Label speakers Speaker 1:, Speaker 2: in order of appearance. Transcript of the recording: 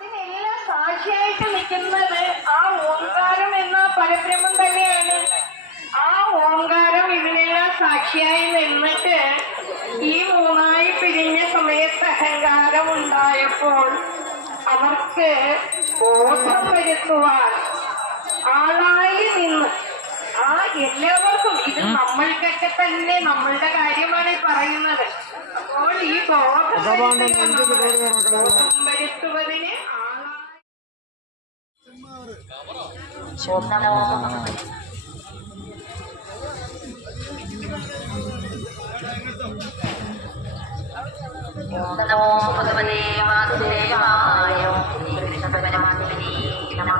Speaker 1: ഇതിനെല്ലാം സാക്ഷിയായിട്ട് നിൽക്കുന്നത് ആ ഓങ്കാരം എന്ന പരബ്രഹ്മം തന്നെയാണ്. ആ ഓങ്കാരം ഇതിനെല്ലാം സാക്ഷിയായി നിന്നിട്ട് ഈ മൂന്നായി പിരിഞ്ഞ സമയത്ത് അഹങ്കാരം ഉണ്ടായപ്പോൾ അവർക്ക് ബോധം വരുത്തുവാൻ ആളായി നിന്ന് ആ എല്ലാവർക്കും ഇത് നമ്മൾക്കൊക്കെ തന്നെ നമ്മളുടെ കാര്യമാണ് പറയുന്നത്. അപ്പോൾ ഈ ബോധം
Speaker 2: கிறிஸ்துவரிலே நமோ பகவதே வாசுதேவாய கிருஷ்ண பரமாத்மனே நம